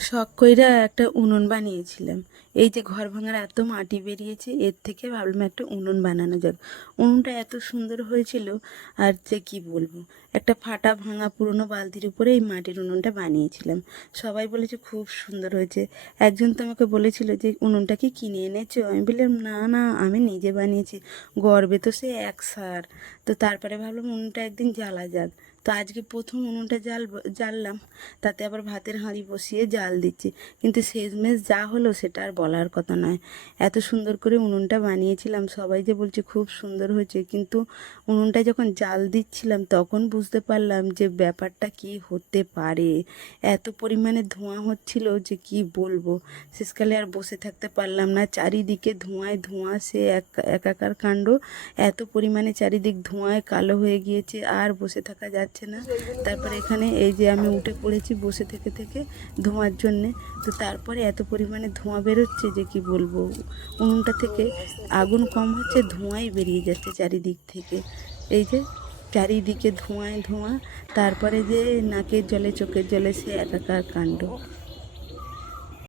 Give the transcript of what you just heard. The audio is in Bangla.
শখ কইরা একটা উনুন বানিয়েছিলাম। এই যে ঘর ভাঙার এত মাটি বেরিয়েছে, এর থেকে ভাবলাম একটা উনুন বানানো যাক। উনুনটা এত সুন্দর হয়েছিল, আর যে কি বলবো, একটা ফাটা ভাঙা পুরনো বালতির উপরে এই মাটির উনুনটা বানিয়েছিলাম। সবাই বলেছে খুব সুন্দর হয়েছে। একজন তো আমাকে বলেছিল যে উনুনটা কি কিনে এনেছো? আমি বললাম না না, আমি নিজে বানিয়েছি। গর্বে তো সে এক সার। তো তারপরে ভাবলাম উনুনটা একদিন জ্বালা যাক। তো আজকে প্রথম উনুনটা জ্বাললাম। তাতে আবার ভাতের হাঁড়ি বসিয়ে জাল দিচ্ছি। কিন্তু শেষমেশ যা হলো সেটা আর বলার কথা নয়। এত সুন্দর করে উনুনটা বানিয়েছিলাম, সবাই যে বলছে খুব সুন্দর হয়েছে, কিন্তু উনুনটা যখন জাল দিচ্ছিলাম তখন বুঝতে পারলাম যে ব্যাপারটা কি হতে পারে। এত পরিমাণে ধোঁয়া হচ্ছিল যে কি বলবো। শেষকালে আর বসে থাকতে পারলাম না, চারিদিকে ধোঁয়ায় ধোঁয়া, সে একাকার কাণ্ড। এত পরিমাণে চারিদিক ধোঁয়ায় কালো হয়ে গিয়েছে, আর বসে থাকা যাচ্ছে না। তারপরে এখানে এই যে আমি উঠে পড়েছি বসে থেকে থেকে ধোঁয়ার জন্যে। তো তারপরে এত পরিমাণে ধোঁয়া বেরোচ্ছে যে কি বলবো। উনুনটা থেকে আগুন কম হচ্ছে, ধোঁয়াই বেরিয়ে যাচ্ছে চারিদিক থেকে। এই যে চারিদিকে ধোঁয়ায় ধোঁয়া, তারপরে যে নাকের জলে চোখের জলে সে একাকার কাণ্ড।